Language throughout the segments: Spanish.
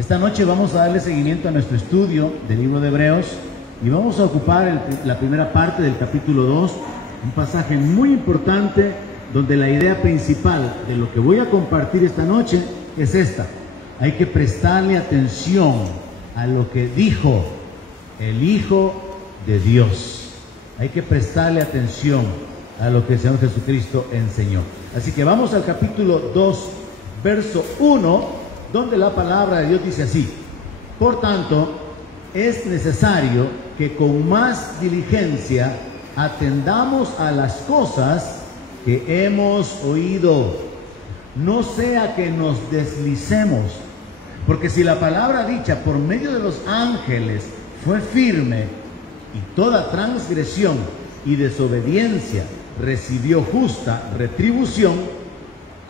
Esta noche vamos a darle seguimiento a nuestro estudio del libro de Hebreos y vamos a ocupar la primera parte del capítulo 2, un pasaje muy importante donde la idea principal de lo que voy a compartir esta noche es esta: hay que prestarle atención a lo que dijo el Hijo de Dios. Hay que prestarle atención a lo que el Señor Jesucristo enseñó. Así que vamos al capítulo 2, verso 1, donde la palabra de Dios dice así: por tanto, es necesario que con más diligencia atendamos a las cosas que hemos oído, no sea que nos deslicemos, porque si la palabra dicha por medio de los ángeles fue firme, y toda transgresión y desobediencia recibió justa retribución,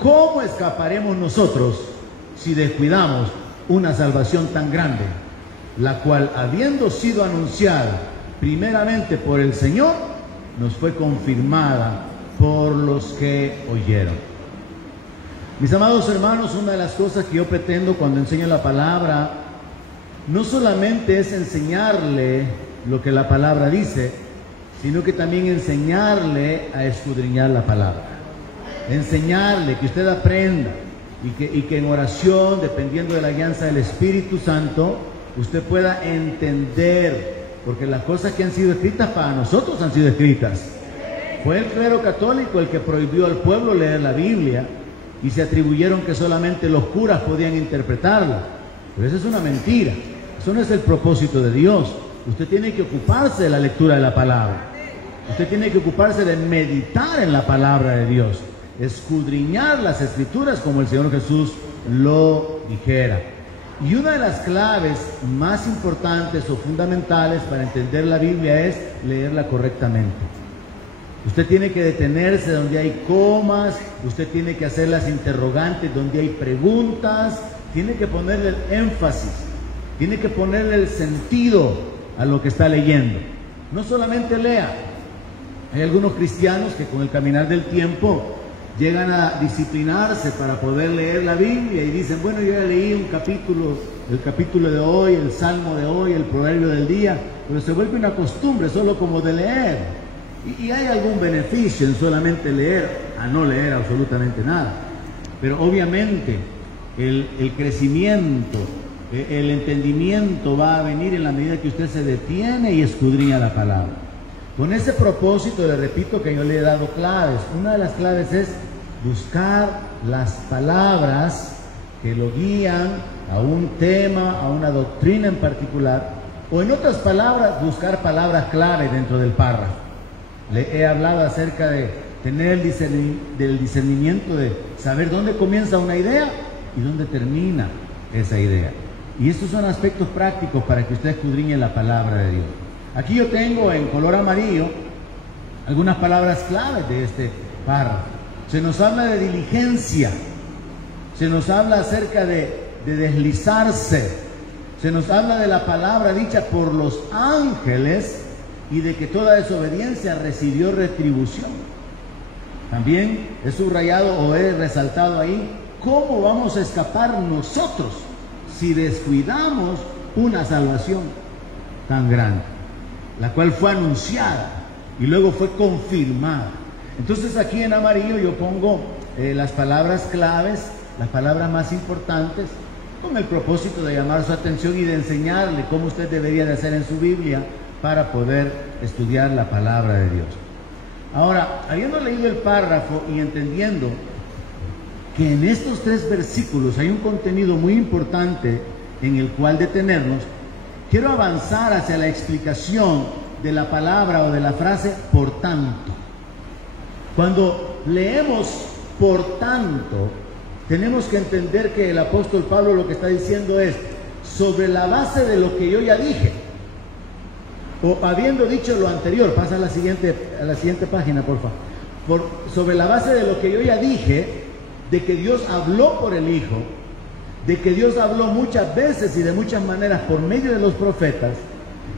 ¿cómo escaparemos nosotros si descuidamos una salvación tan grande, la cual, habiendo sido anunciada primeramente por el Señor, nos fue confirmada por los que oyeron? Mis amados hermanos, una de las cosas que yo pretendo cuando enseño la palabra no solamente es enseñarle lo que la palabra dice, sino que también enseñarle a escudriñar la palabra, enseñarle que usted aprenda y que en oración, dependiendo de la guianza del Espíritu Santo, usted pueda entender, porque las cosas que han sido escritas para nosotros han sido escritas. Fue el clero católico el que prohibió al pueblo leer la Biblia y se atribuyeron que solamente los curas podían interpretarla, pero eso es una mentira. Eso no es el propósito de Dios. Usted tiene que ocuparse de la lectura de la palabra. Usted tiene que ocuparse de meditar en la palabra de Dios, escudriñar las Escrituras como el Señor Jesús lo dijera. Y una de las claves más importantes o fundamentales para entender la Biblia es leerla correctamente. Usted tiene que detenerse donde hay comas, usted tiene que hacer las interrogantes donde hay preguntas, tiene que ponerle el énfasis, tiene que ponerle el sentido a lo que está leyendo. No solamente lea. Hay algunos cristianos que con el caminar del tiempo llegan a disciplinarse para poder leer la Biblia y dicen: bueno, yo ya leí un capítulo, el capítulo de hoy, el salmo de hoy, el proverbio del día, pero se vuelve una costumbre solo como de leer. Y hay algún beneficio en solamente leer, a no leer absolutamente nada. Pero obviamente el crecimiento, el entendimiento va a venir en la medida que usted se detiene y escudriña la palabra. Con ese propósito le repito que yo le he dado claves. Una de las claves es buscar las palabras que lo guían a un tema, a una doctrina en particular, o en otras palabras, buscar palabras clave dentro del párrafo. Le he hablado acerca de tener el discernimiento de saber dónde comienza una idea y dónde termina esa idea. Y estos son aspectos prácticos para que usted escudriñe la palabra de Dios. Aquí yo tengo en color amarillo algunas palabras claves de este párrafo. Se nos habla de diligencia, se nos habla acerca de deslizarse, se nos habla de la palabra dicha por los ángeles y de que toda desobediencia recibió retribución. También he subrayado o he resaltado ahí cómo vamos a escapar nosotros si descuidamos una salvación tan grande, la cual fue anunciada y luego fue confirmada. Entonces aquí en amarillo yo pongo las palabras claves, las palabras más importantes, con el propósito de llamar su atención y de enseñarle cómo usted debería de hacer en su Biblia para poder estudiar la palabra de Dios. Ahora, habiendo leído el párrafo y entendiendo que en estos 3 versículos hay un contenido muy importante en el cual detenernos, quiero avanzar hacia la explicación de la palabra o de la frase por tanto. Cuando leemos por tanto, tenemos que entender que el apóstol Pablo lo que está diciendo es: sobre la base de lo que yo ya dije, o habiendo dicho lo anterior, pasa a la siguiente página, por favor. Sobre la base de lo que yo ya dije, de que Dios habló por el Hijo, de que Dios habló muchas veces y de muchas maneras por medio de los profetas,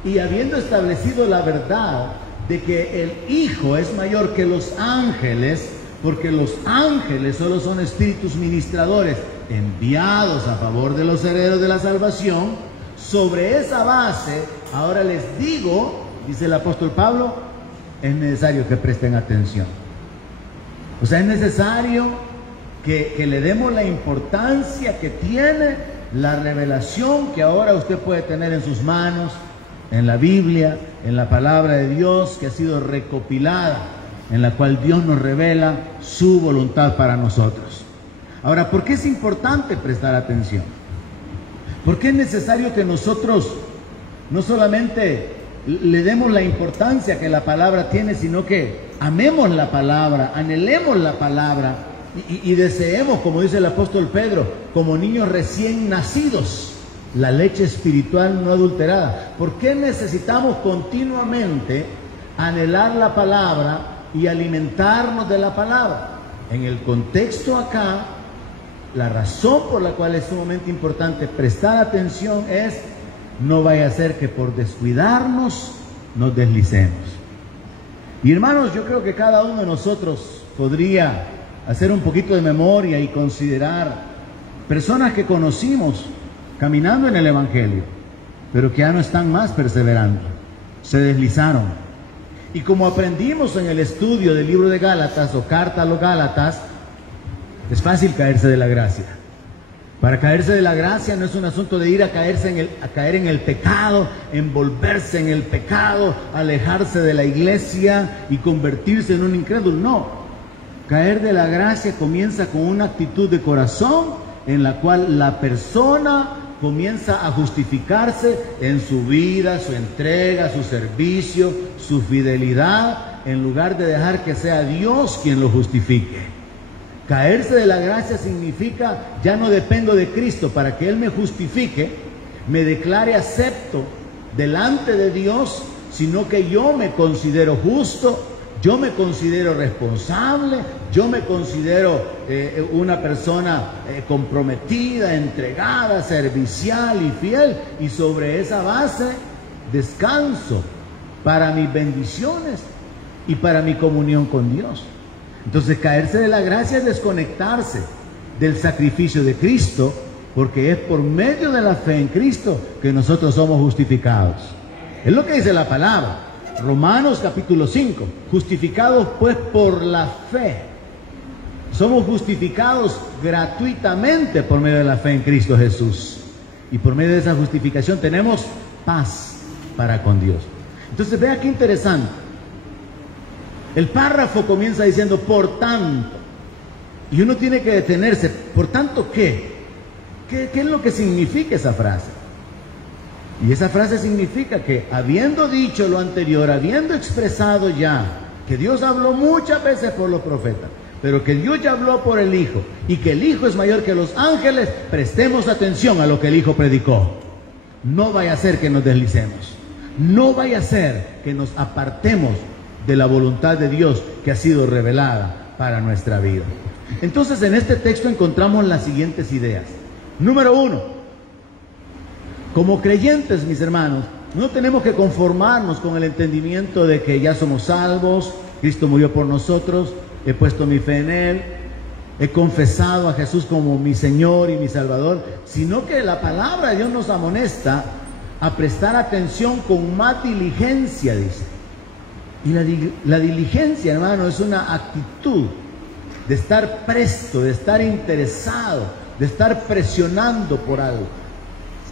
y habiendo establecido la verdad de que el Hijo es mayor que los ángeles, porque los ángeles solo son espíritus ministradores enviados a favor de los herederos de la salvación. Sobre esa base, ahora les digo, dice el apóstol Pablo, es necesario que presten atención. O sea, es necesario que le demos la importancia que tiene la revelación que ahora usted puede tener en sus manos, en la Biblia, en la palabra de Dios que ha sido recopilada, en la cual Dios nos revela su voluntad para nosotros. Ahora, ¿por qué es importante prestar atención? ¿Por qué es necesario que nosotros no solamente le demos la importancia que la palabra tiene, sino que amemos la palabra, anhelemos la palabra y deseemos, como dice el apóstol Pedro, como niños recién nacidos, la leche espiritual no adulterada? ¿Por qué necesitamos continuamente anhelar la palabra y alimentarnos de la palabra? En el contexto acá, la razón por la cual es sumamente importante prestar atención es: no vaya a ser que por descuidarnos nos deslicemos. Y hermanos, yo creo que cada uno de nosotros podría hacer un poquito de memoria y considerar personas que conocimos caminando en el Evangelio, pero que ya no están más perseverando, se deslizaron. Y como aprendimos en el estudio del libro de Gálatas o carta a los Gálatas, es fácil caerse de la gracia. Para caerse de la gracia no es un asunto de ir a caer en el pecado, envolverse en el pecado, alejarse de la iglesia y convertirse en un incrédulo. No, caer de la gracia comienza con una actitud de corazón en la cual la persona comienza a justificarse en su vida, su entrega, su servicio, su fidelidad, en lugar de dejar que sea Dios quien lo justifique. Caerse de la gracia significa: ya no dependo de Cristo para que Él me justifique, me declare acepto delante de Dios, sino que yo me considero justo, yo me considero responsable, yo me considero una persona comprometida, entregada, servicial y fiel, y sobre esa base descanso para mis bendiciones y para mi comunión con Dios. Entonces, caerse de la gracia es desconectarse del sacrificio de Cristo, porque es por medio de la fe en Cristo que nosotros somos justificados. Es lo que dice la palabra, Romanos capítulo 5, justificados pues por la fe. Somos justificados gratuitamente por medio de la fe en Cristo Jesús. Y por medio de esa justificación tenemos paz para con Dios. Entonces, vea qué interesante. El párrafo comienza diciendo: por tanto. Y uno tiene que detenerse. ¿Por tanto qué? ¿Qué es lo que significa esa frase? Y esa frase significa que, habiendo dicho lo anterior, habiendo expresado ya que Dios habló muchas veces por los profetas, pero que Dios ya habló por el Hijo, y que el Hijo es mayor que los ángeles, prestemos atención a lo que el Hijo predicó. No vaya a ser que nos deslicemos. No vaya a ser que nos apartemos de la voluntad de Dios que ha sido revelada para nuestra vida. Entonces, en este texto encontramos las siguientes ideas. Número 1, como creyentes, mis hermanos, no tenemos que conformarnos con el entendimiento de que ya somos salvos, Cristo murió por nosotros, he puesto mi fe en Él, he confesado a Jesús como mi Señor y mi Salvador, sino que la palabra de Dios nos amonesta a prestar atención con más diligencia, dice. Y la diligencia, hermano, es una actitud de estar presto, de estar interesado, de estar presionando por algo.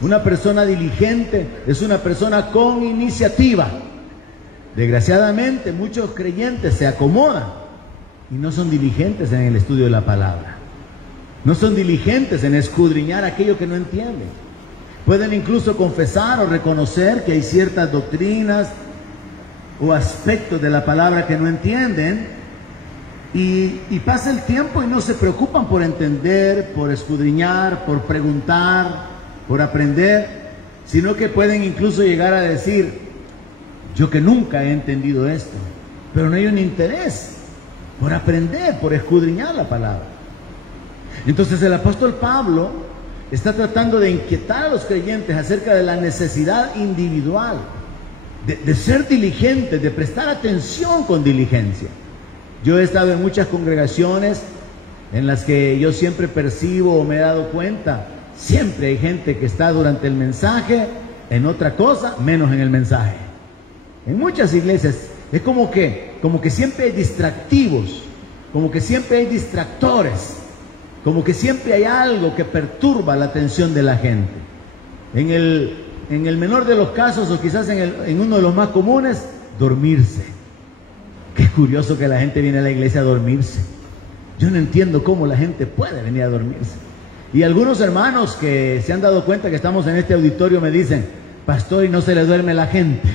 Una persona diligente es una persona con iniciativa. Desgraciadamente, muchos creyentes se acomodan y no son diligentes en el estudio de la palabra. No son diligentes en escudriñar aquello que no entienden. Pueden incluso confesar o reconocer que hay ciertas doctrinas o aspectos de la palabra que no entienden, y pasa el tiempo y no se preocupan por entender, por escudriñar, por preguntar, por aprender, sino que pueden incluso llegar a decir: yo que nunca he entendido esto, pero no hay un interés por aprender, por escudriñar la palabra. Entonces el apóstol Pablo está tratando de inquietar a los creyentes acerca de la necesidad individual de ser diligentes, de prestar atención con diligencia. Yo he estado en muchas congregaciones en las que yo siempre percibo o me he dado cuenta, siempre hay gente que está durante el mensaje en otra cosa, menos en el mensaje. En muchas iglesias es como que siempre hay distractivos, como que siempre hay distractores, como que siempre hay algo que perturba la atención de la gente. En el menor de los casos, o quizás en uno de los más comunes, dormirse. Qué curioso que la gente viene a la iglesia a dormirse. Yo no entiendo cómo la gente puede venir a dormirse. Y algunos hermanos que se han dado cuenta que estamos en este auditorio me dicen: pastor, ¿y no se le duerme la gente?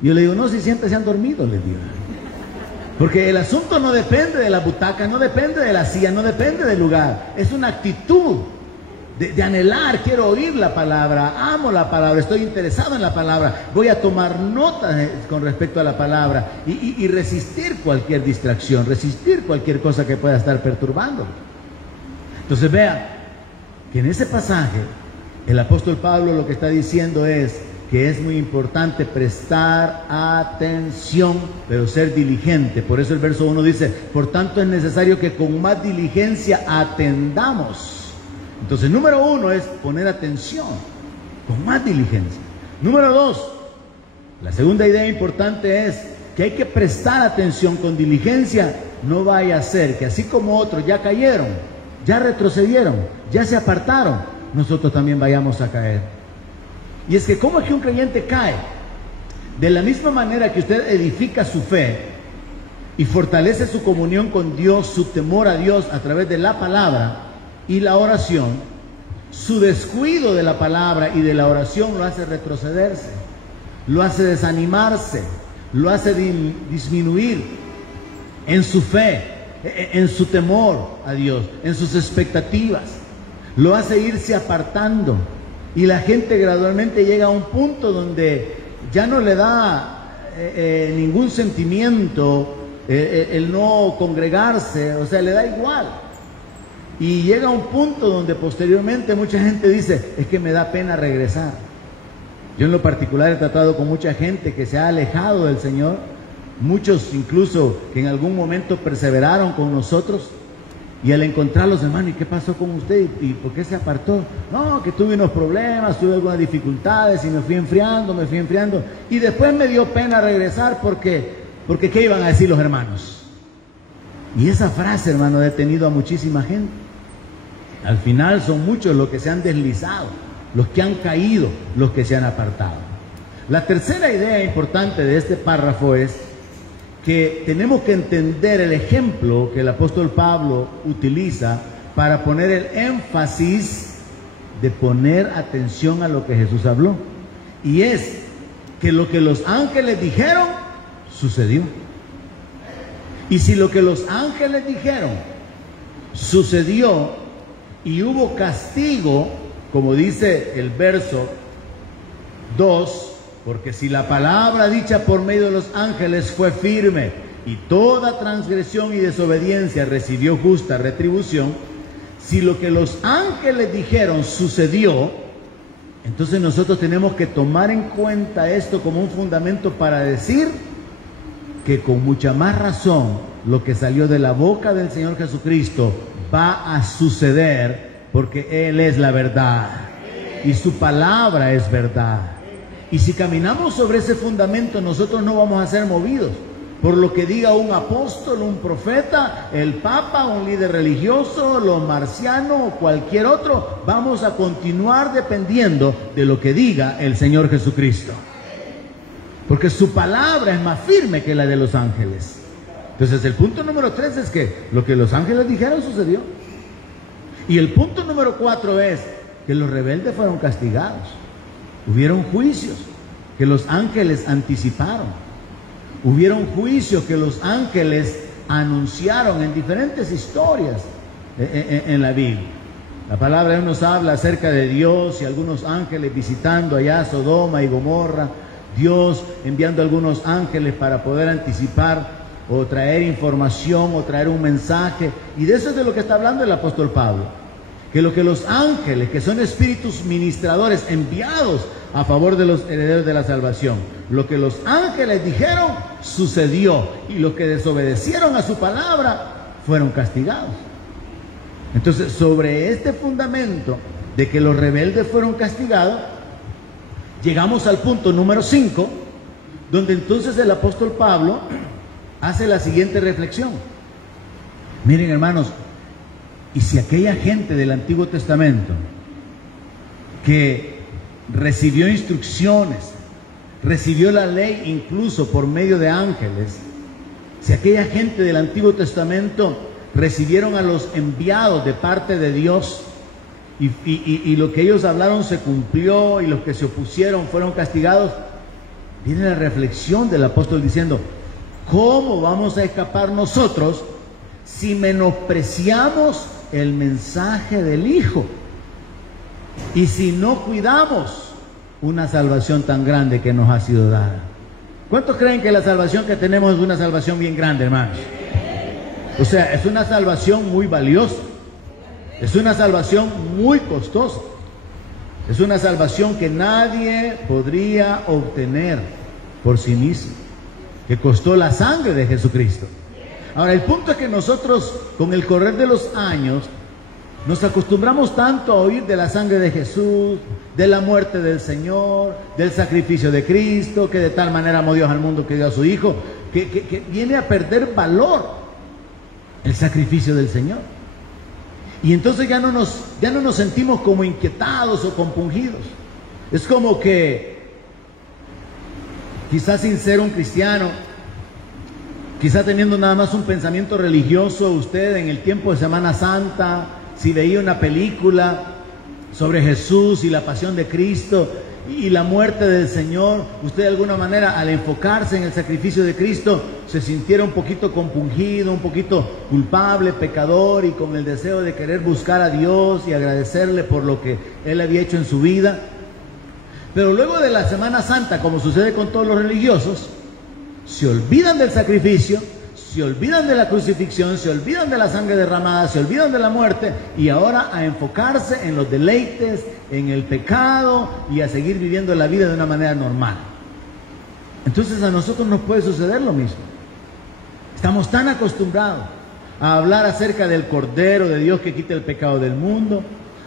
Y yo le digo: no, si siempre se han dormido, les digo. Porque el asunto no depende de la butaca, no depende de la silla, no depende del lugar. Es una actitud de anhelar, quiero oír la palabra, amo la palabra, estoy interesado en la palabra, voy a tomar notas con respecto a la palabra y resistir cualquier distracción, resistir cualquier cosa que pueda estar perturbando. Entonces vean que en ese pasaje el apóstol Pablo lo que está diciendo es que es muy importante prestar atención, pero ser diligente. Por eso el verso 1 dice: por tanto es necesario que con más diligencia atendamos. Entonces, número 1 es poner atención, con más diligencia. Número 2, la segunda idea importante es que hay que prestar atención con diligencia. No vaya a ser que así como otros ya cayeron, ya retrocedieron, ya se apartaron, nosotros también vayamos a caer. Y es que, ¿cómo es que un creyente cae? De la misma manera que usted edifica su fe y fortalece su comunión con Dios, su temor a Dios a través de la palabra y la oración, su descuido de la palabra y de la oración lo hace retrocederse, lo hace desanimarse, lo hace disminuir en su fe, en su temor a Dios, en sus expectativas, lo hace irse apartando. Y la gente gradualmente llega a un punto donde ya no le da ningún sentimiento el no congregarse, o sea, le da igual. Y llega a un punto donde posteriormente mucha gente dice: es que me da pena regresar. Yo en lo particular he tratado con mucha gente que se ha alejado del Señor, muchos incluso que en algún momento perseveraron con nosotros, y al encontrarlos, hermano, ¿y qué pasó con usted? ¿Y por qué se apartó? No, que tuve unos problemas, tuve algunas dificultades y me fui enfriando. Y después me dio pena regresar porque ¿qué iban a decir los hermanos? Y esa frase, hermano, ha detenido a muchísima gente. Al final son muchos los que se han deslizado, los que han caído, los que se han apartado. La tercera idea importante de este párrafo es que tenemos que entender el ejemplo que el apóstol Pablo utiliza para poner el énfasis de poner atención a lo que Jesús habló. Y es que lo que los ángeles dijeron, sucedió. Y si lo que los ángeles dijeron sucedió y hubo castigo, como dice el verso 2, porque si la palabra dicha por medio de los ángeles fue firme y toda transgresión y desobediencia recibió justa retribución, si lo que los ángeles dijeron sucedió, entonces nosotros tenemos que tomar en cuenta esto como un fundamento para decir que con mucha más razón lo que salió de la boca del Señor Jesucristo va a suceder, porque Él es la verdad y su palabra es verdad. Y si caminamos sobre ese fundamento, nosotros no vamos a ser movidos por lo que diga un apóstol, un profeta, el papa, un líder religioso, los marcianos o cualquier otro. Vamos a continuar dependiendo de lo que diga el Señor Jesucristo, porque su palabra es más firme que la de los ángeles. Entonces el punto número 3 es que lo que los ángeles dijeron sucedió. Y el punto número 4 es que los rebeldes fueron castigados. Hubieron juicios que los ángeles anticiparon. Hubieron juicios que los ángeles anunciaron en diferentes historias en la Biblia. La palabra de Dios nos habla acerca de Dios y algunos ángeles visitando allá Sodoma y Gomorra. Dios enviando algunos ángeles para poder anticipar o traer información o traer un mensaje. Y de eso es de lo que está hablando el apóstol Pablo. Que lo que los ángeles, que son espíritus ministradores enviados a favor de los herederos de la salvación, lo que los ángeles dijeron sucedió, y los que desobedecieron a su palabra fueron castigados. Entonces, sobre este fundamento de que los rebeldes fueron castigados, llegamos al punto número 5, donde entonces el apóstol Pablo hace la siguiente reflexión. Miren, hermanos, y si aquella gente del Antiguo Testamento que recibió instrucciones, recibió la ley incluso por medio de ángeles, si aquella gente del Antiguo Testamento recibieron a los enviados de parte de Dios y lo que ellos hablaron se cumplió y los que se opusieron fueron castigados, viene la reflexión del apóstol diciendo, ¿cómo vamos a escapar nosotros si menospreciamos el mensaje del Hijo? Y si no cuidamos una salvación tan grande que nos ha sido dada. ¿Cuántos creen que la salvación que tenemos es una salvación bien grande, hermanos? O sea, es una salvación muy valiosa. Es una salvación muy costosa. Es una salvación que nadie podría obtener por sí mismo, que costó la sangre de Jesucristo. Ahora, el punto es que nosotros, con el correr de los años, nos acostumbramos tanto a oír de la sangre de Jesús, de la muerte del Señor, del sacrificio de Cristo, que de tal manera amó Dios al mundo que dio a su Hijo, que viene a perder valor el sacrificio del Señor. Y entonces ya no nos sentimos como inquietados o compungidos. Es como que, quizás sin ser un cristiano, quizás teniendo nada más un pensamiento religioso, usted en el tiempo de Semana Santa, si veía una película sobre Jesús y la pasión de Cristo y la muerte del Señor, usted de alguna manera al enfocarse en el sacrificio de Cristo se sintiera un poquito compungido, un poquito culpable, pecador y con el deseo de querer buscar a Dios y agradecerle por lo que Él había hecho en su vida. Pero luego de la Semana Santa, como sucede con todos los religiosos, se olvidan del sacrificio, se olvidan de la crucifixión, se olvidan de la sangre derramada, se olvidan de la muerte y ahora a enfocarse en los deleites, en el pecado y a seguir viviendo la vida de una manera normal. Entonces a nosotros nos puede suceder lo mismo. Estamos tan acostumbrados a hablar acerca del Cordero de Dios que quita el pecado del mundo,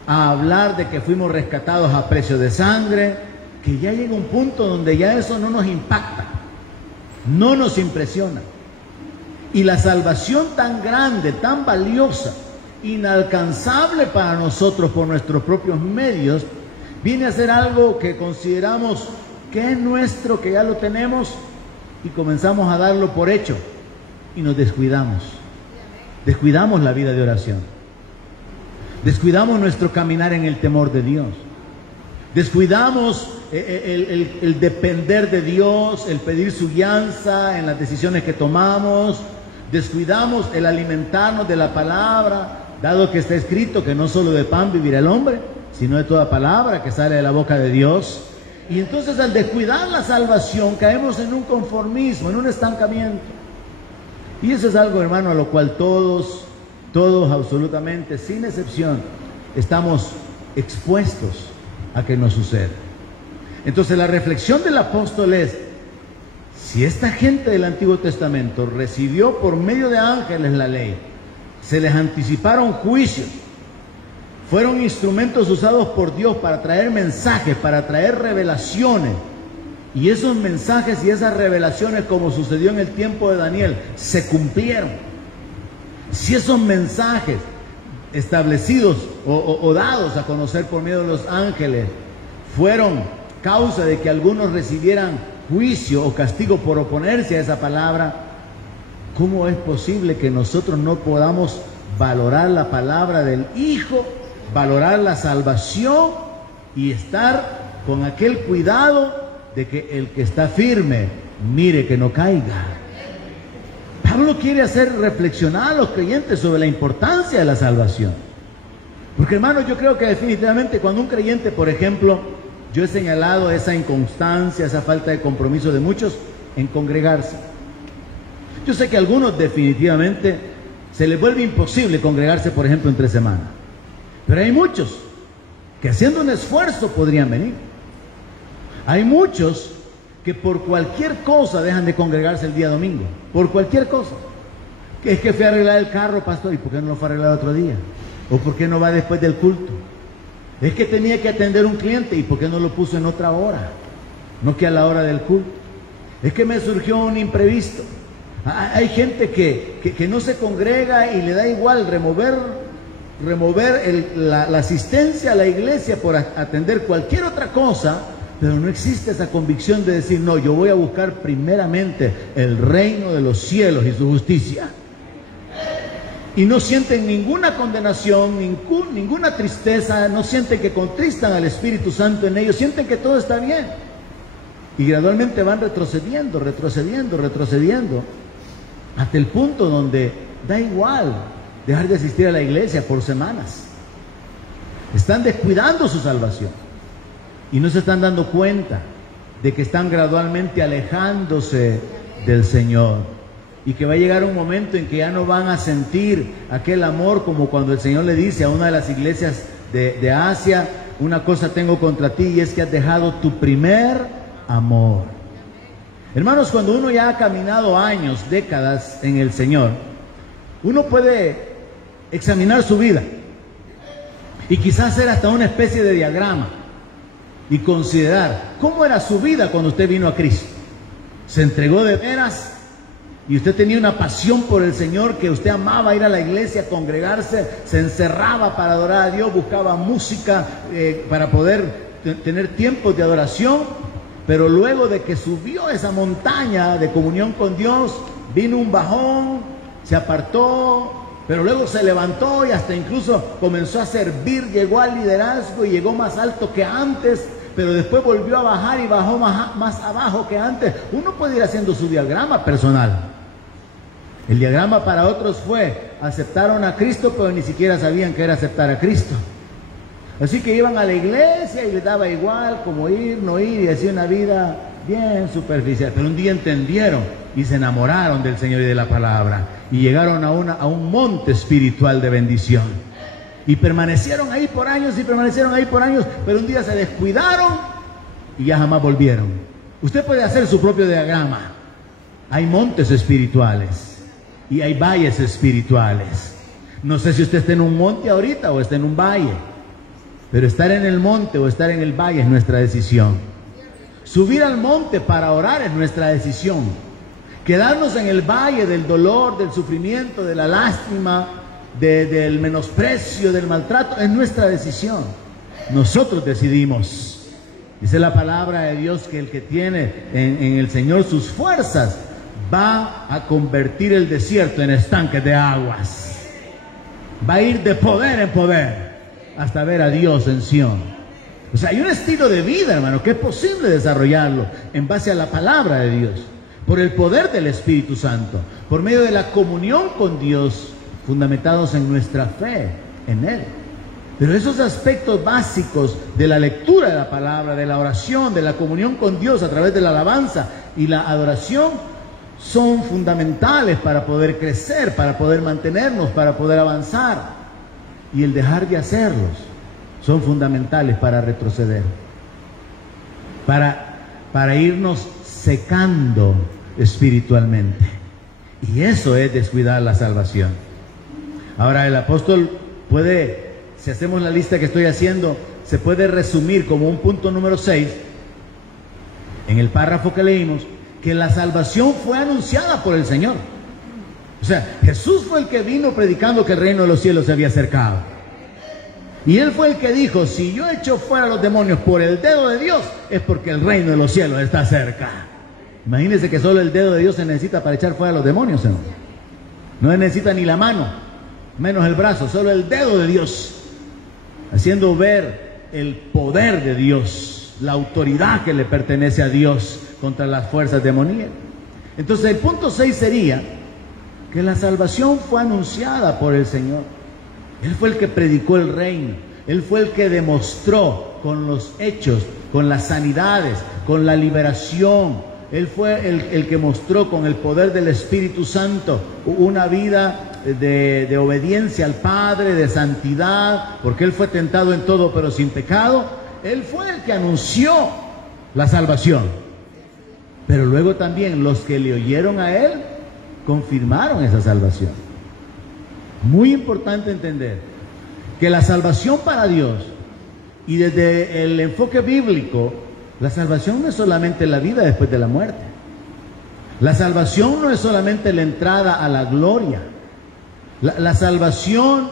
a hablar de que fuimos rescatados a precio de sangre, que ya llega un punto donde ya eso no nos impacta, no nos impresiona. Y la salvación tan grande, tan valiosa, inalcanzable para nosotros por nuestros propios medios, viene a ser algo que consideramos que es nuestro, que ya lo tenemos, y comenzamos a darlo por hecho y nos descuidamos. Descuidamos la vida de oración. Descuidamos nuestro caminar en el temor de Dios. Descuidamos el depender de Dios, el pedir su guianza en las decisiones que tomamos. Descuidamos el alimentarnos de la palabra, dado que está escrito que no solo de pan vivirá el hombre, sino de toda palabra que sale de la boca de Dios. Y entonces al descuidar la salvación caemos en un conformismo, en un estancamiento. Y eso es algo, hermano, a lo cual todos absolutamente, sin excepción, estamos expuestos a que nos suceda. Entonces la reflexión del apóstol es: si esta gente del Antiguo Testamento recibió por medio de ángeles la ley, se les anticiparon juicios, fueron instrumentos usados por Dios para traer mensajes, para traer revelaciones, y esos mensajes y esas revelaciones, como sucedió en el tiempo de Daniel, se cumplieron. Si esos mensajes establecidos o dados a conocer por medio de los ángeles fueron causa de que algunos recibieran juicio o castigo por oponerse a esa palabra, ¿cómo es posible que nosotros no podamos valorar la palabra del Hijo, valorar la salvación y estar con aquel cuidado de que el que está firme mire que no caiga? Pablo quiere hacer reflexionar a los creyentes sobre la importancia de la salvación. Porque, hermano, yo creo que definitivamente cuando un creyente, por ejemplo, yo he señalado esa inconstancia, esa falta de compromiso de muchos en congregarse. Yo sé que a algunos definitivamente se les vuelve imposible congregarse, por ejemplo, entre semana. Pero hay muchos que haciendo un esfuerzo podrían venir. Hay muchos que por cualquier cosa dejan de congregarse el día domingo. Por cualquier cosa. Es que fui a arreglar el carro, pastor, ¿y por qué no lo fue a arreglar otro día? ¿O por qué no va después del culto? Es que tenía que atender un cliente, ¿y por qué no lo puso en otra hora? No que a la hora del culto. Es que me surgió un imprevisto. Hay gente que no se congrega y le da igual remover la asistencia a la iglesia por atender cualquier otra cosa, pero no existe esa convicción de decir, no, yo voy a buscar primeramente el reino de los cielos y su justicia. Y no sienten ninguna condenación, ninguna tristeza, no sienten que contristan al Espíritu Santo en ellos, sienten que todo está bien. Y gradualmente van retrocediendo, hasta el punto donde da igual dejar de asistir a la iglesia por semanas. Están descuidando su salvación y no se están dando cuenta de que están gradualmente alejándose del Señor. Y que va a llegar un momento en que ya no van a sentir aquel amor como cuando el Señor le dice a una de las iglesias de Asia, una cosa tengo contra ti y es que has dejado tu primer amor. Hermanos, cuando uno ya ha caminado años, décadas en el Señor, uno puede examinar su vida y quizás hacer hasta una especie de diagrama y considerar cómo era su vida cuando usted vino a Cristo. ¿Se entregó de veras? Y usted tenía una pasión por el Señor, que usted amaba ir a la iglesia, congregarse, se encerraba para adorar a Dios, buscaba música para poder tener tiempos de adoración, pero luego de que subió esa montaña de comunión con Dios, vino un bajón, se apartó, pero luego se levantó y hasta incluso comenzó a servir, llegó al liderazgo y llegó más alto que antes, pero después volvió a bajar y bajó más abajo que antes. Uno puede ir haciendo su diagrama personal. El diagrama para otros fue, aceptaron a Cristo, pero ni siquiera sabían que era aceptar a Cristo. Así que iban a la iglesia y les daba igual como ir, no ir, y hacían una vida bien superficial. Pero un día entendieron y se enamoraron del Señor y de la palabra. Y llegaron a un monte espiritual de bendición. Y permanecieron ahí por años, pero un día se descuidaron y ya jamás volvieron. Usted puede hacer su propio diagrama. Hay montes espirituales y hay valles espirituales. No sé si usted está en un monte ahorita o está en un valle, pero estar en el monte o estar en el valle es nuestra decisión. Subir al monte para orar es nuestra decisión. Quedarnos en el valle del dolor, del sufrimiento, de la lástima, del menosprecio, del maltrato, es nuestra decisión. Nosotros decidimos. Dice la palabra de Dios que el que tiene en el Señor sus fuerzas va a convertir el desierto en estanques de aguas. Va a ir de poder en poder hasta ver a Dios en Sión. O sea, hay un estilo de vida, hermano, que es posible desarrollarlo en base a la palabra de Dios, por el poder del Espíritu Santo, por medio de la comunión con Dios, fundamentados en nuestra fe en Él. Pero esos aspectos básicos de la lectura de la palabra, de la oración, de la comunión con Dios a través de la alabanza y la adoración, son fundamentales para poder crecer, para poder mantenernos, para poder avanzar. Y el dejar de hacerlos son fundamentales para retroceder, para irnos secando espiritualmente. Y eso es descuidar la salvación. Ahora el apóstol puede, si hacemos la lista que estoy haciendo, se puede resumir como un punto número 6 en el párrafo que leímos, que la salvación fue anunciada por el Señor. O sea, Jesús fue el que vino predicando que el reino de los cielos se había acercado. Y Él fue el que dijo, si yo echo fuera a los demonios por el dedo de Dios, es porque el reino de los cielos está cerca. Imagínense que solo el dedo de Dios se necesita para echar fuera a los demonios, ¿no? No se necesita ni la mano, menos el brazo, solo el dedo de Dios, haciendo ver el poder de Dios, la autoridad que le pertenece a Dios contra las fuerzas demoníacas. Entonces el punto 6 sería que la salvación fue anunciada por el Señor. Él fue el que predicó el reino, Él fue el que demostró con los hechos, con las sanidades, con la liberación. Él fue el que mostró con el poder del Espíritu Santo una vida de obediencia al Padre, de santidad, porque Él fue tentado en todo pero sin pecado. Él fue el que anunció la salvación. Pero luego también los que le oyeron a Él confirmaron esa salvación. Muy importante entender que la salvación para Dios, y desde el enfoque bíblico, la salvación no es solamente la vida después de la muerte. La salvación no es solamente la entrada a la gloria. La salvación,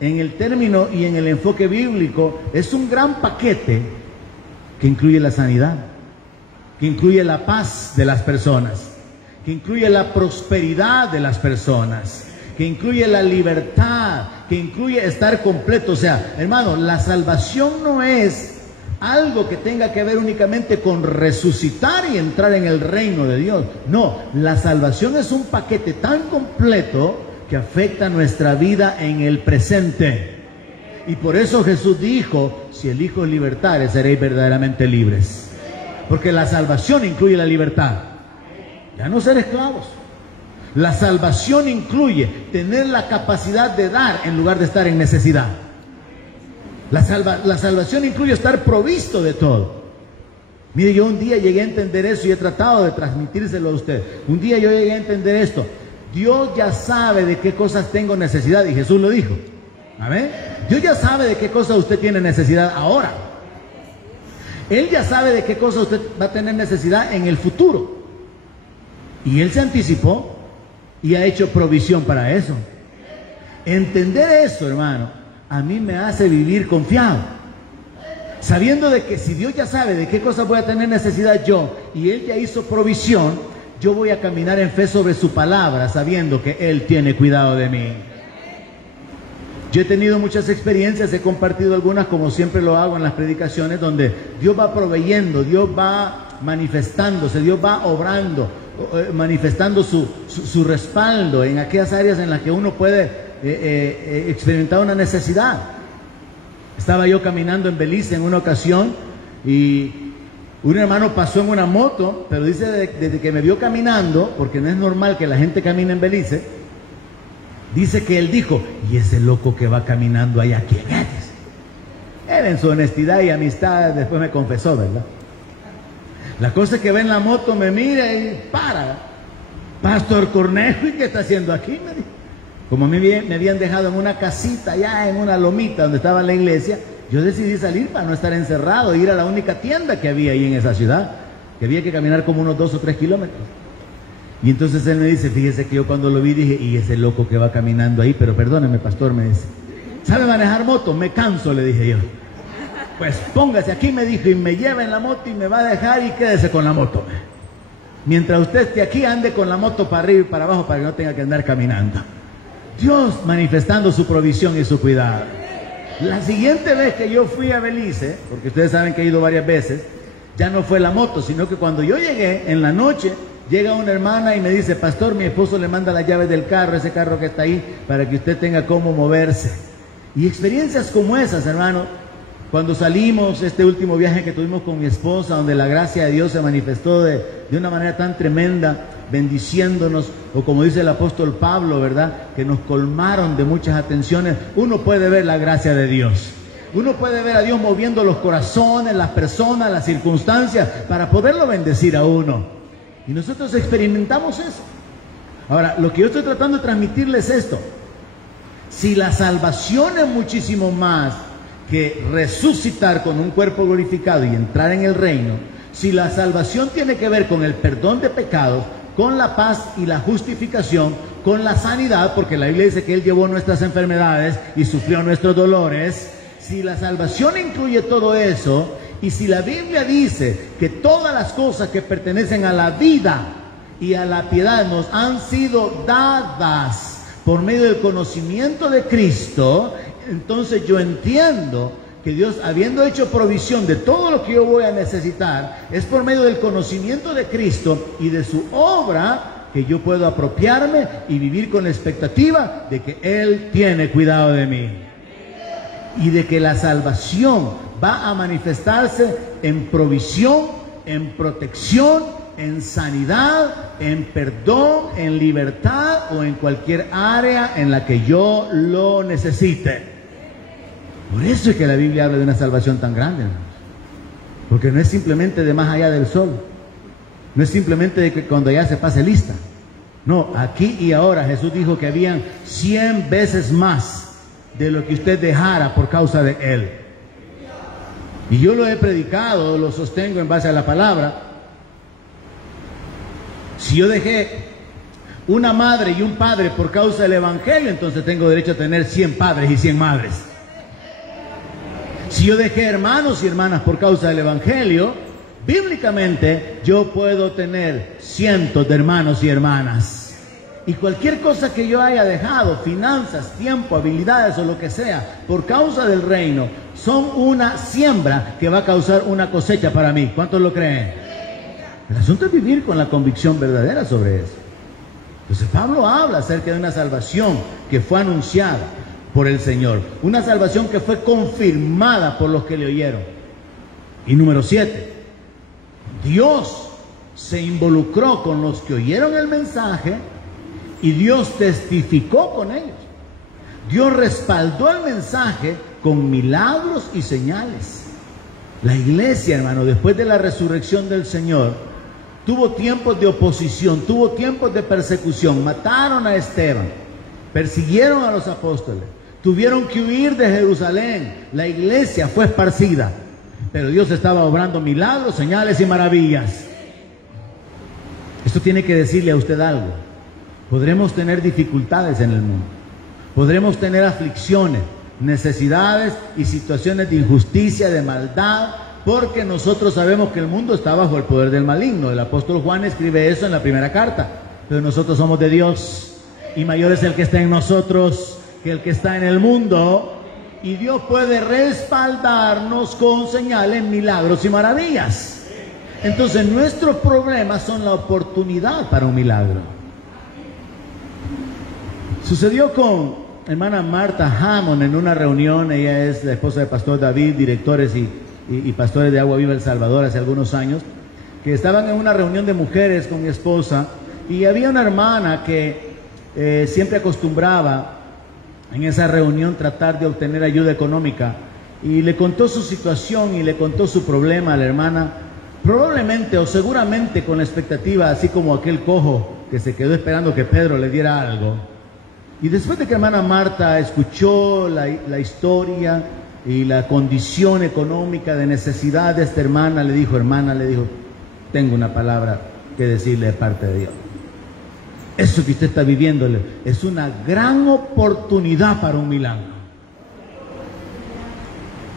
en el término y en el enfoque bíblico, es un gran paquete que incluye la sanidad, que incluye la paz de las personas, que incluye la prosperidad de las personas, que incluye la libertad, que incluye estar completo. O sea, hermano, la salvación no es algo que tenga que ver únicamente con resucitar y entrar en el reino de Dios. No, la salvación es un paquete tan completo que afecta nuestra vida en el presente. Y por eso Jesús dijo, si el Hijo os libertare, seréis verdaderamente libres. Porque la salvación incluye la libertad. Ya no ser esclavos. La salvación incluye tener la capacidad de dar en lugar de estar en necesidad. La salvación incluye estar provisto de todo. Mire, yo un día llegué a entender eso y he tratado de transmitírselo a usted. Un día yo llegué a entender esto. Dios ya sabe de qué cosas tengo necesidad, y Jesús lo dijo. ¿Amén? Dios ya sabe de qué cosas usted tiene necesidad ahora. Él ya sabe de qué cosas usted va a tener necesidad en el futuro. Y Él se anticipó y ha hecho provisión para eso. Entender eso, hermano, a mí me hace vivir confiado, sabiendo de que si Dios ya sabe de qué cosas voy a tener necesidad yo, y Él ya hizo provisión, yo voy a caminar en fe sobre su palabra, sabiendo que Él tiene cuidado de mí. Yo he tenido muchas experiencias, he compartido algunas, como siempre lo hago en las predicaciones, donde Dios va proveyendo, Dios va manifestándose, Dios va obrando, manifestando su respaldo en aquellas áreas en las que uno puede experimentar una necesidad. Estaba yo caminando en Belice en una ocasión y un hermano pasó en una moto, pero dice desde que me vio caminando, porque no es normal que la gente camine en Belice, dice que él dijo, ¿y ese loco que va caminando allá quién es? Él en su honestidad y amistad después me confesó, ¿verdad? La cosa es que ve en la moto, me mira y para. Pastor Cornejo, ¿y qué está haciendo aquí? Me dijo. Como me habían dejado en una casita allá en una lomita donde estaba la iglesia, yo decidí salir para no estar encerrado, ir a la única tienda que había ahí en esa ciudad, que había que caminar como unos 2 o 3 kilómetros. Y entonces él me dice, fíjese que yo cuando lo vi dije, y ese loco que va caminando ahí, pero perdóneme, pastor, me dice, ¿sabe manejar moto? Me canso, le dije yo. Pues póngase aquí, me dijo, y me lleva en la moto y me va a dejar y quédese con la moto. Mientras usted esté aquí, ande con la moto para arriba y para abajo para que no tenga que andar caminando. Dios manifestando su provisión y su cuidado. La siguiente vez que yo fui a Belice, porque ustedes saben que he ido varias veces, ya no fue la moto, sino que cuando yo llegué, en la noche, llega una hermana y me dice, pastor, mi esposo le manda las llaves del carro, ese carro que está ahí, para que usted tenga cómo moverse. Y experiencias como esas, hermano, cuando salimos, este último viaje que tuvimos con mi esposa, donde la gracia de Dios se manifestó de una manera tan tremenda, bendiciéndonos, o como dice el apóstol Pablo, ¿verdad?, que nos colmaron de muchas atenciones. Uno puede ver la gracia de Dios. Uno puede ver a Dios moviendo los corazones, las personas, las circunstancias, para poderlo bendecir a uno. Y nosotros experimentamos eso. Ahora, lo que yo estoy tratando de transmitirles es esto. Si la salvación es muchísimo más que resucitar con un cuerpo glorificado y entrar en el reino, si la salvación tiene que ver con el perdón de pecados, con la paz y la justificación, con la sanidad, porque la Biblia dice que Él llevó nuestras enfermedades y sufrió nuestros dolores, si la salvación incluye todo eso, y si la Biblia dice que todas las cosas que pertenecen a la vida y a la piedad nos han sido dadas por medio del conocimiento de Cristo, entonces yo entiendo que Dios, habiendo hecho provisión de todo lo que yo voy a necesitar, es por medio del conocimiento de Cristo y de su obra que yo puedo apropiarme y vivir con la expectativa de que Él tiene cuidado de mí. Y de que la salvación va a manifestarse en provisión, en protección, en sanidad, en perdón, en libertad o en cualquier área en la que yo lo necesite. Por eso es que la Biblia habla de una salvación tan grande, hermanos. Porque no es simplemente de más allá del sol. No es simplemente de que cuando ya se pase lista. No, aquí y ahora Jesús dijo que habían 100 veces más de lo que usted dejara por causa de Él. Y yo lo he predicado, lo sostengo en base a la palabra. Si yo dejé una madre y un padre por causa del Evangelio, entonces tengo derecho a tener 100 padres y 100 madres. Si yo dejé hermanos y hermanas por causa del Evangelio, bíblicamente yo puedo tener cientos de hermanos y hermanas. Y cualquier cosa que yo haya dejado, finanzas, tiempo, habilidades o lo que sea, por causa del reino, son una siembra que va a causar una cosecha para mí. ¿Cuántos lo creen? El asunto es vivir con la convicción verdadera sobre eso. Entonces Pablo habla acerca de una salvación que fue anunciada por el Señor. Una salvación que fue confirmada por los que le oyeron. Y número 7. Dios se involucró con los que oyeron el mensaje y Dios testificó con ellos. Dios respaldó el mensaje con milagros y señales. La iglesia, hermano, después de la resurrección del Señor, tuvo tiempos de oposición, tuvo tiempos de persecución. Mataron a Esteban, persiguieron a los apóstoles, tuvieron que huir de Jerusalén. La iglesia fue esparcida, pero Dios estaba obrando milagros, señales y maravillas. Esto tiene que decirle a usted algo. Podremos tener dificultades en el mundo, podremos tener aflicciones, necesidades y situaciones de injusticia, de maldad, porque nosotros sabemos que el mundo está bajo el poder del maligno. El apóstol Juan escribe eso en la primera carta. Pero nosotros somos de Dios, y mayor es el que está en nosotros que el que está en el mundo. Y Dios puede respaldarnos con señales, milagros y maravillas. Entonces nuestros problemas son la oportunidad para un milagro. Sucedió con hermana Marta Hammond en una reunión. Ella es la esposa del pastor David, directores y pastores de Agua Viva El Salvador, hace algunos años, que estaban en una reunión de mujeres con mi esposa, y había una hermana que siempre acostumbraba en esa reunión tratar de obtener ayuda económica, y le contó su situación y le contó su problema a la hermana, probablemente o seguramente con la expectativa, así como aquel cojo que se quedó esperando que Pedro le diera algo. Y después de que hermana Marta escuchó la historia y la condición económica de necesidad de esta hermana, le dijo, tengo una palabra que decirle de parte de Dios. Eso que usted está viviendo es una gran oportunidad para un milagro.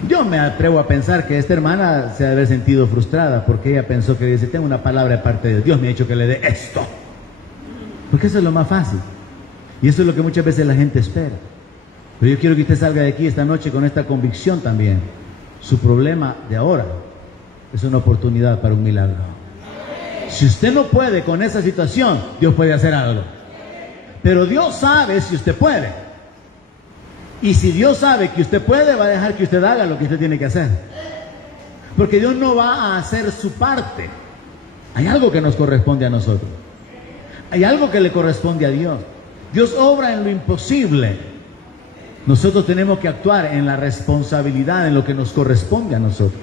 Yo me atrevo a pensar que esta hermana se ha de haber sentido frustrada, porque ella pensó que dice, tengo una palabra de parte de Dios, Dios me ha dicho que le dé esto. Porque eso es lo más fácil. Y eso es lo que muchas veces la gente espera. Pero yo quiero que usted salga de aquí esta noche con esta convicción también. Su problema de ahora es una oportunidad para un milagro. Si usted no puede con esa situación, Dios puede hacer algo. Pero Dios sabe si usted puede. Y si Dios sabe que usted puede, va a dejar que usted haga lo que usted tiene que hacer. Porque Dios no va a hacer su parte. Hay algo que nos corresponde a nosotros. Hay algo que le corresponde a Dios. Dios obra en lo imposible. Nosotros tenemos que actuar en la responsabilidad, en lo que nos corresponde a nosotros.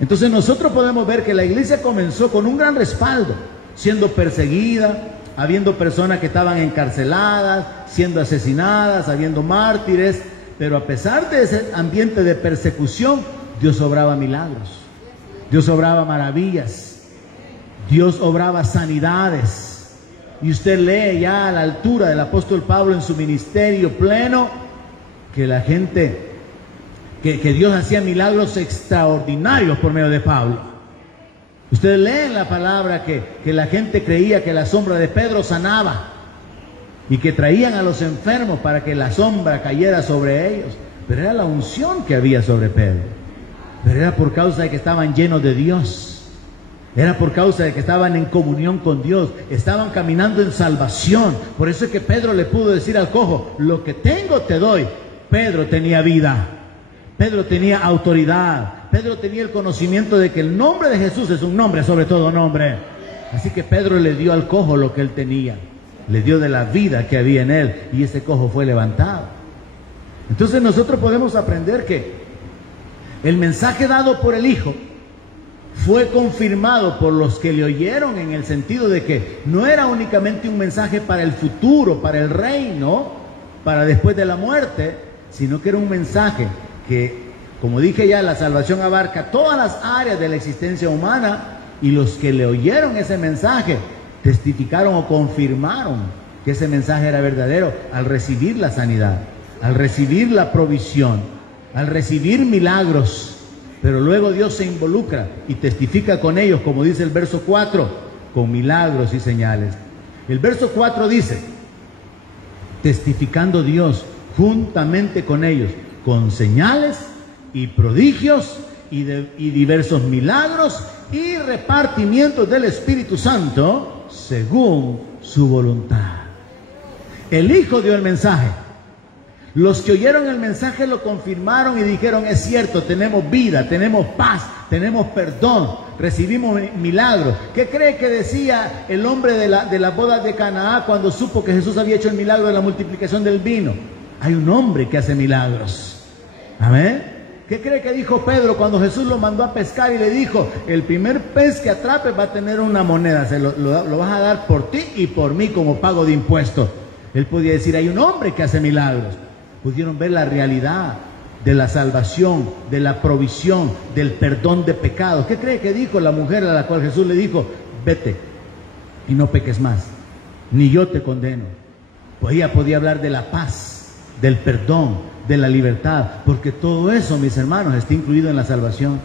Entonces nosotros podemos ver que la iglesia comenzó con un gran respaldo, siendo perseguida, habiendo personas que estaban encarceladas, siendo asesinadas, habiendo mártires, pero a pesar de ese ambiente de persecución, Dios obraba milagros, Dios obraba maravillas, Dios obraba sanidades. Y usted lee ya a la altura del apóstol Pablo en su ministerio pleno, que la gente, que Dios hacía milagros extraordinarios por medio de Pablo. Usted lee en la palabra que la gente creía que la sombra de Pedro sanaba, y que traían a los enfermos para que la sombra cayera sobre ellos. Pero era la unción que había sobre Pedro. Pero era por causa de que estaban llenos de Dios. Era por causa de que estaban en comunión con Dios, estaban caminando en salvación. Por eso es que Pedro le pudo decir al cojo, lo que tengo te doy. Pedro tenía vida, Pedro tenía autoridad, Pedro tenía el conocimiento de que el nombre de Jesús es un nombre sobre todo nombre. Así que Pedro le dio al cojo lo que él tenía, le dio de la vida que había en él, y ese cojo fue levantado. Entonces nosotros podemos aprender que el mensaje dado por el Hijo fue confirmado por los que le oyeron, en el sentido de que no era únicamente un mensaje para el futuro, para el reino, para después de la muerte, sino que era un mensaje que, como dije ya, la salvación abarca todas las áreas de la existencia humana, y los que le oyeron ese mensaje testificaron o confirmaron que ese mensaje era verdadero al recibir la sanidad, al recibir la provisión, al recibir milagros. Pero luego Dios se involucra y testifica con ellos, como dice el verso 4, con milagros y señales. El verso 4 dice, testificando Dios juntamente con ellos, con señales y prodigios y diversos milagros y repartimientos del Espíritu Santo según su voluntad. El Hijo dio el mensaje. Los que oyeron el mensaje lo confirmaron y dijeron, es cierto, tenemos vida, tenemos paz, tenemos perdón, recibimos milagros. ¿Qué cree que decía el hombre de la boda de Canaán cuando supo que Jesús había hecho el milagro de la multiplicación del vino? Hay un hombre que hace milagros. Amén. ¿Qué cree que dijo Pedro cuando Jesús lo mandó a pescar y le dijo, el primer pez que atrape va a tener una moneda, lo vas a dar por ti y por mí como pago de impuestos? Él podía decir, hay un hombre que hace milagros. Pudieron ver la realidad de la salvación, de la provisión, del perdón de pecados. ¿Qué cree que dijo la mujer a la cual Jesús le dijo, vete y no peques más, ni yo te condeno? Pues ella podía hablar de la paz, del perdón, de la libertad, porque todo eso, mis hermanos, está incluido en la salvación.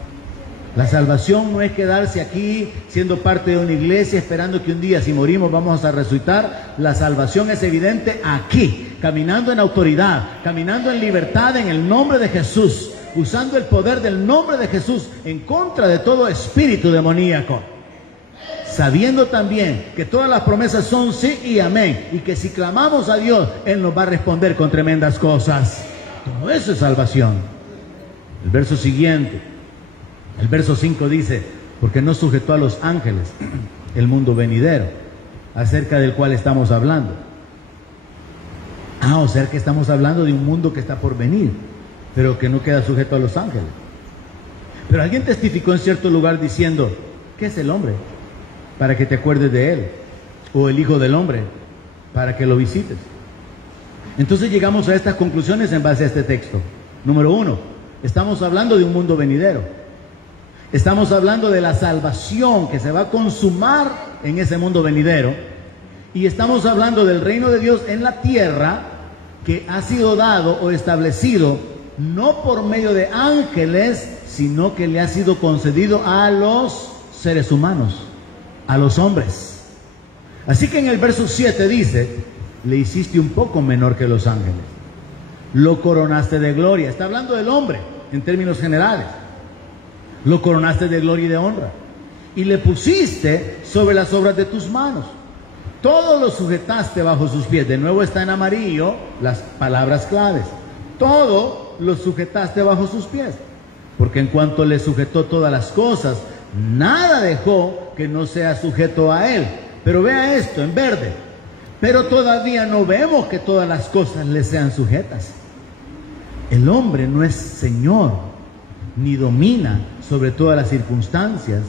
La salvación no es quedarse aquí siendo parte de una iglesia esperando que un día, si morimos, vamos a resucitar. La salvación es evidente aquí, caminando en autoridad, caminando en libertad en el nombre de Jesús, usando el poder del nombre de Jesús en contra de todo espíritu demoníaco, sabiendo también que todas las promesas son sí y amén, y que si clamamos a Dios, Él nos va a responder con tremendas cosas. Todo eso es salvación. El verso siguiente, el verso 5 dice, porque no sujetó a los ángeles el mundo venidero, acerca del cual estamos hablando. O sea que estamos hablando de un mundo que está por venir, pero que no queda sujeto a los ángeles. Pero alguien testificó en cierto lugar diciendo, ¿qué es el hombre? Para que te acuerdes de él, o el Hijo del Hombre, para que lo visites. Entonces llegamos a estas conclusiones en base a este texto. Número 1, estamos hablando de un mundo venidero. Estamos hablando de la salvación que se va a consumar en ese mundo venidero. Y estamos hablando del reino de Dios en la tierra, que ha sido dado o establecido no por medio de ángeles, sino que le ha sido concedido a los seres humanos, a los hombres. Así que en el verso 7 dice, le hiciste un poco menor que los ángeles, lo coronaste de gloria. Está hablando del hombre en términos generales. Lo coronaste de gloria y de honra, y le pusiste sobre las obras de tus manos. Todo lo sujetaste bajo sus pies. De nuevo está en amarillo las palabras claves. Todo lo sujetaste bajo sus pies, porque en cuanto le sujetó todas las cosas, nada dejó que no sea sujeto a él. Pero vea esto en verde, pero todavía no vemos que todas las cosas le sean sujetas. El hombre no es señor, ni domina sobre todas las circunstancias,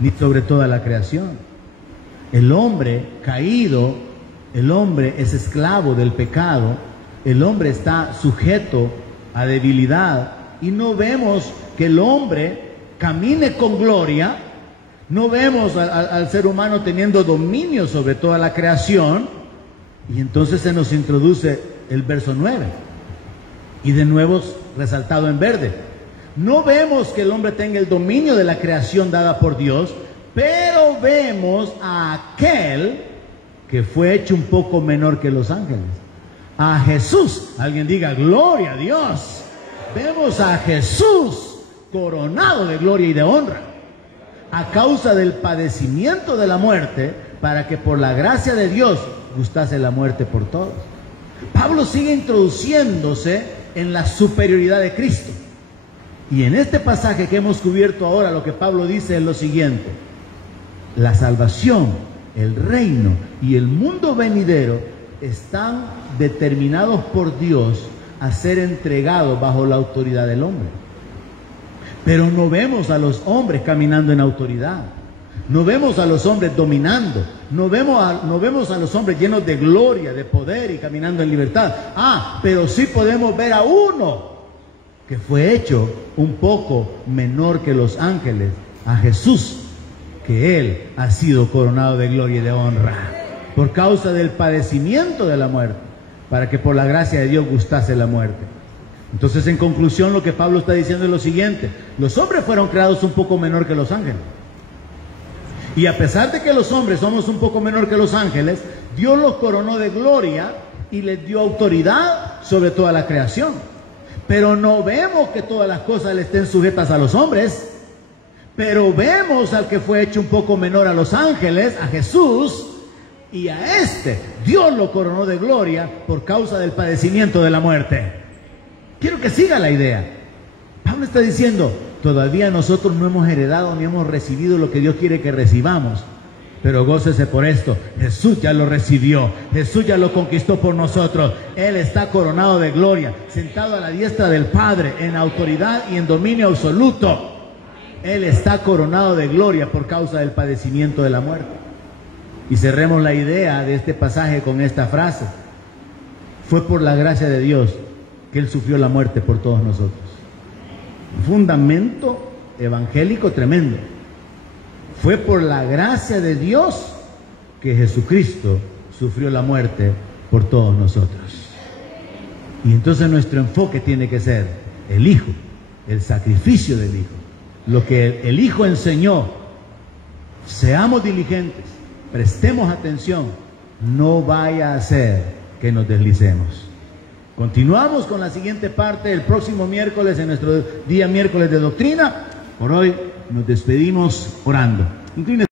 ni sobre toda la creación. El hombre caído, el hombre es esclavo del pecado, el hombre está sujeto a debilidad, y no vemos que el hombre camine con gloria, no vemos al ser humano teniendo dominio sobre toda la creación. Y entonces se nos introduce el verso 9, y de nuevo resaltado en verde. No vemos que el hombre tenga el dominio de la creación dada por Dios, pero vemos a aquel que fue hecho un poco menor que los ángeles, a Jesús. Alguien diga, gloria a Dios. Vemos a Jesús coronado de gloria y de honra, a causa del padecimiento de la muerte, para que por la gracia de Dios gustase la muerte por todos. Pablo sigue introduciéndose en la superioridad de Cristo. Y en este pasaje que hemos cubierto ahora, lo que Pablo dice es lo siguiente: la salvación, el reino y el mundo venidero están determinados por Dios a ser entregados bajo la autoridad del hombre. Pero no vemos a los hombres caminando en autoridad. No vemos a los hombres dominando, no vemos a los hombres llenos de gloria, de poder y caminando en libertad. Pero sí podemos ver a uno que fue hecho un poco menor que los ángeles, a Jesús, que Él ha sido coronado de gloria y de honra por causa del padecimiento de la muerte, para que por la gracia de Dios gustase la muerte. Entonces, en conclusión, lo que Pablo está diciendo es lo siguiente: los hombres fueron creados un poco menor que los ángeles. Y a pesar de que los hombres somos un poco menor que los ángeles, Dios los coronó de gloria y les dio autoridad sobre toda la creación. Pero no vemos que todas las cosas le estén sujetas a los hombres, pero vemos al que fue hecho un poco menor a los ángeles, a Jesús, y a este Dios lo coronó de gloria por causa del padecimiento de la muerte. Quiero que siga la idea. Pablo está diciendo, todavía nosotros no hemos heredado ni hemos recibido lo que Dios quiere que recibamos, pero gócese por esto: Jesús ya lo recibió, Jesús ya lo conquistó por nosotros. Él está coronado de gloria, sentado a la diestra del Padre, en autoridad y en dominio absoluto. Él está coronado de gloria por causa del padecimiento de la muerte. Y cerremos la idea de este pasaje con esta frase: fue por la gracia de Dios que Él sufrió la muerte por todos nosotros. Un fundamento evangélico tremendo. Fue por la gracia de Dios que Jesucristo sufrió la muerte por todos nosotros. Y entonces nuestro enfoque tiene que ser el Hijo, el sacrificio del Hijo, lo que el Hijo enseñó. Seamos diligentes, prestemos atención, no vaya a ser que nos deslicemos. Continuamos con la siguiente parte el próximo miércoles, en nuestro día miércoles de doctrina. Por hoy nos despedimos orando. Inclínese.